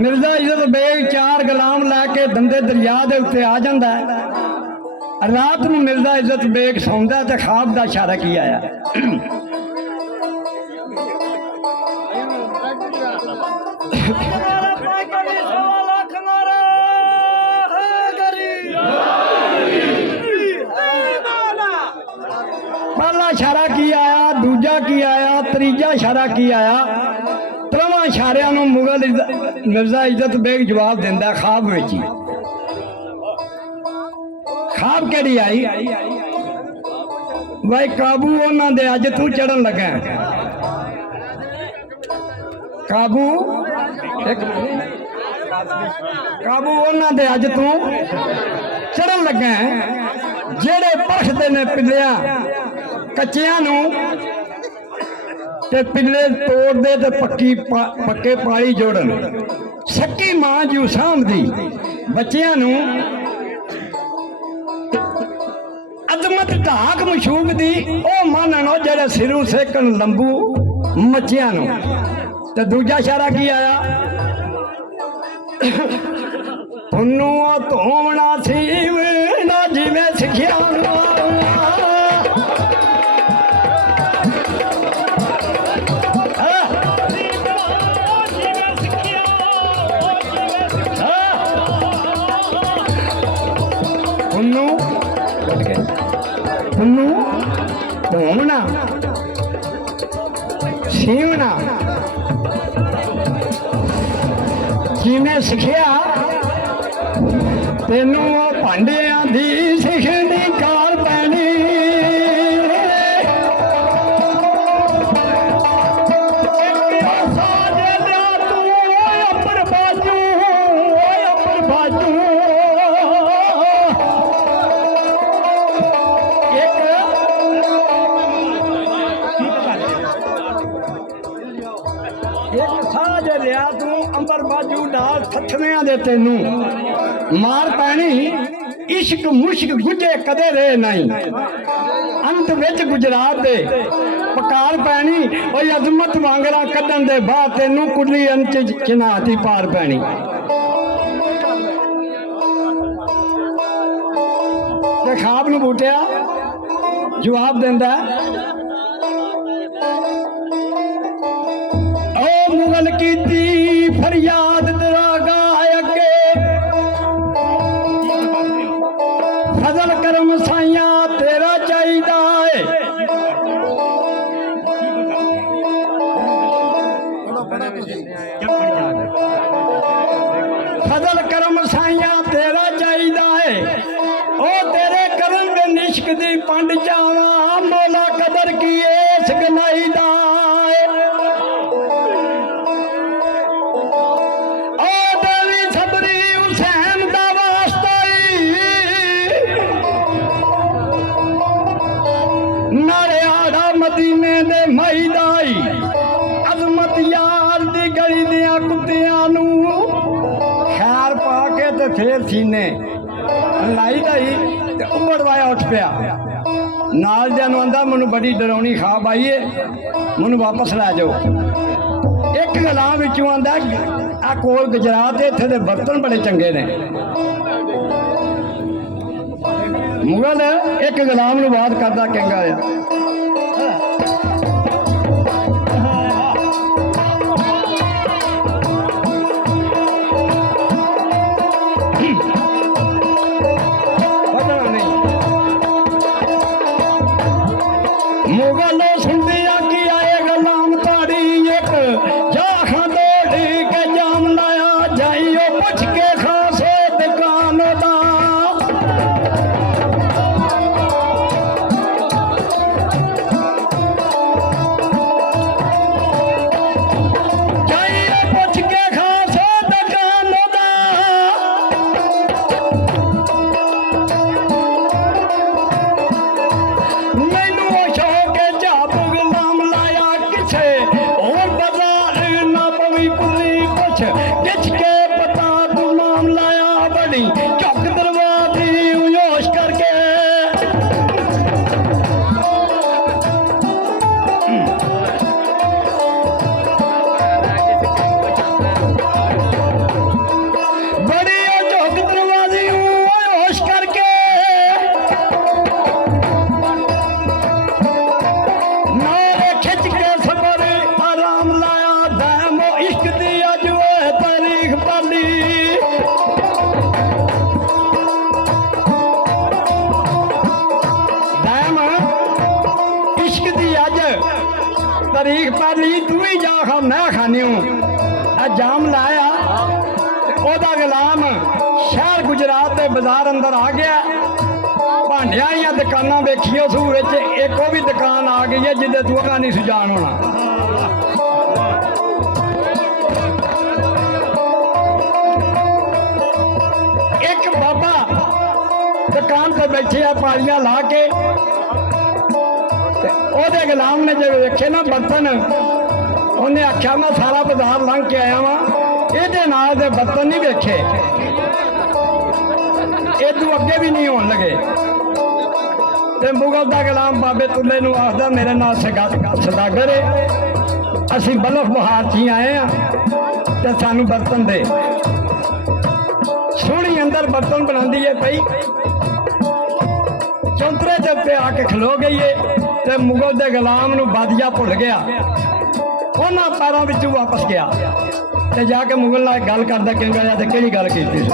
मिर्जा इज्जत बेग चार गुलाम लैके दंदे दरिया के उत्ते आ जाता है। रात में मिर्जा इज्जत बेग सौंदा तो खाब का इशारा की आया। पहला इशारा की आया, दूजा की आया, तीजा इशारा की आया। त्रवां इशारियां नूं मुगल मिर्जा इज्जत बेग जवाब दिंदा खाब विच। खाब केड़ी आई? भाई काबू उन्हां दे अज तू चढ़न लगा। काबू काबू उन्हां दे अज तू चढ़न लगा जेड़े परखदे ने पिल्लियां कच्चियां नूं ते पिल्ले तोड़ दे ते पक्के पाली जोड़न। सक्की मां जू सामदी बच्चियां नूं अजमत ढाक मशूक दी ओ माननो जेड़े सिरों सेकन लंबू मच्छियां नूं। ते दूजा इशारा की आया? उन्नू धोवना सीव ना जिवें सिखिया धोवना सीवना जिन्हें सिखिया तेनू भांडिया दी सिखनी कार पैनी। तेनू मार पैनी इश्क मुश्क गुजे कदे रहे नहीं। अंत विच गुजरात दे पकार पैनी और अजमत वांगरा कदन दे बाद तेनू कुली अंत चिनाती पार पैनी। ते खाब नू बूटिया जवाब देंदा ओ मुगल कीती फरियाद तेरा फजल करम साइया तेरा चाहिदा है। फजल करम साइया तेरा चाहिदा है। ओ तेरे करम दे निश्क दी पंड जावा मौला कदर की इस गनाई दा मदीने दे मई दाई अजमत यार दी गली दिया कुत्तियां नू खैर पा के ते फिर सीने लाई दाई ते उबड़वाया उठ पिया। नाल दे नूं आंदा मैनू बड़ी डरावनी खाब आई है, मैनू वापस लै जाओ। एक गलां विचों आंदा आ कोल गुजरात इत्थे दे बर्तन बड़े चंगे ने। मुगल एक गुलाम नूं बात करदा चंगा आ। मुगल सुनदिया की आए गुलाम ताड़ी एक जा खंडोड़ी के जाम लाया जाइयो पुछ के खासे दुकान दा। जाइयो पुछ के खासे दुकान दा। मैनू चौक दरवाजे उयोश करके तरीक पाली तू ही जा खा मैं खानी हूँ जाम लाया ओदा गुलाम शहर गुजरात के बाजार अंदर आ गया भांडिया दी दुकाना वेखियो सू एक वो भी दुकान आ गई है जिदे तू अगा नहीं सुजान होना एक बाबा दुकान पर बैठे आ पालियां ला के ओदे गुलाम ने जब वेखे ना बर्तन उन्हें आख्या मैं सारा बाजार लंघ के आया वा ये नाल दे बर्तन नहीं वेखे इदू अगे भी नहीं होने लगे ते मुगल का गुलाम बाबे तुले नूं आखदा मेरे नाल सदागर है असी बलफ बहार ची आए हैं ते सानू बर्तन दे सोहनी अंदर बर्तन बनाती है पई चौंतरे दे उत्ते आके खलो गई है ते मुगल दे गुलाम नूं बादिया भुल गया उन्हां पैरों विचों वापस गया ते जाके मुगल नाल गल करदा कहंदा ते किहड़ी गल कीती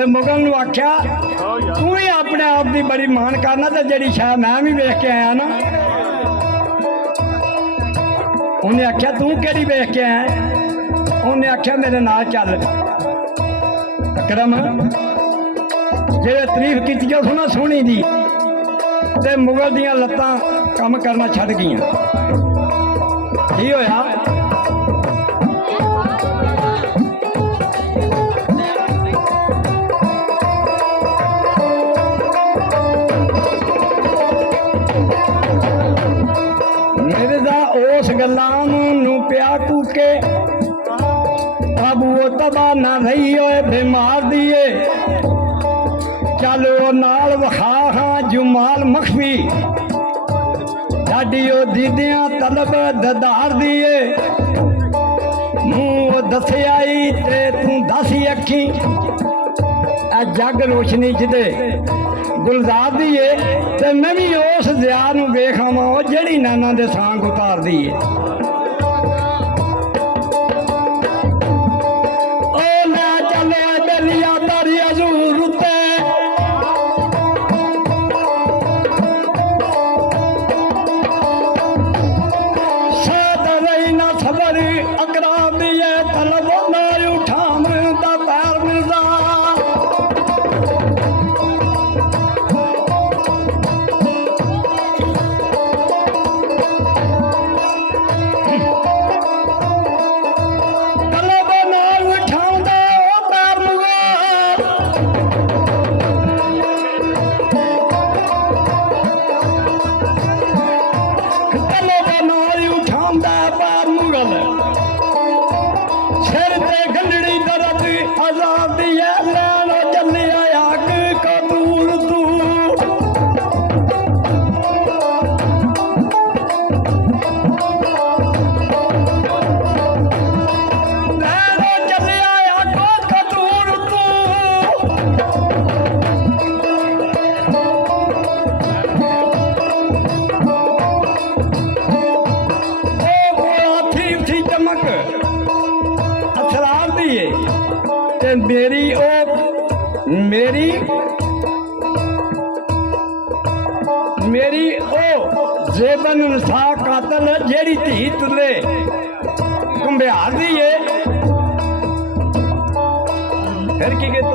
सी मुगल नूं आख्या तू ही अपने आप की बड़ी मान करना तो जी शायद मैं भी वेख के आया ना उन्हें आख्या तू केड़ी वेख के आया उन्हें आख्या मेरे नाल चल अकरम जेड़े तारीफ की सुना सोहनी दी ते मुगल दियां लत्तां काम करना छड्ड गईयां की होया उस गलां पिया टूके अब वो तबाह ना रही होए बीमार दिए चल वो नाल वखा हाँ जुमाल मखफी साडी ओ दीदियां तलब ददार दिए मुँह दसे आई ते तू दसी अखी जग रोशनी च दे गुलजार दी है ते मैं भी उस ज़ियार नूं वेख आवां जिहड़ी नाना दे सांग उतार दी है ओ मैं चले बेलिया तारी हजूर उत्ते साद रही ना सबर अकराम दी है तलब ना उठाम दा पैर मिलदा मेरी ओ जेबन नसा कातल जेड़ी धी तुले घुंबियार दी है फिर की कहते